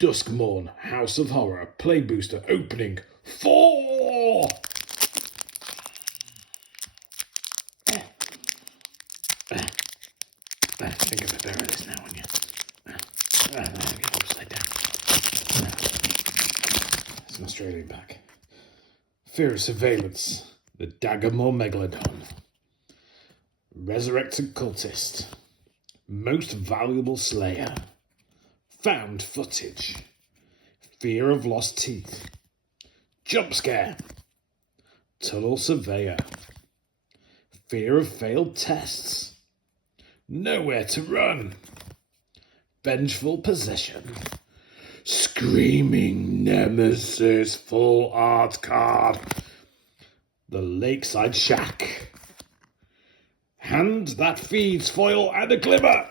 Duskmourn, House of Horror, Play Booster, opening 4! Think of it better this now, when you get upside down. It's an Australian pack. Fear of Surveillance, the Daggermore Megalodon. Resurrected Cultist. Most Valuable Slayer. Found Footage. Fear of Lost Teeth. Jump Scare. Tunnel Surveyor. Fear of Failed Tests. Nowhere to Run. Vengeful Possession. Screaming Nemesis full art card. The Lakeside Shack. Hand That Feeds Foil and a Glimmer.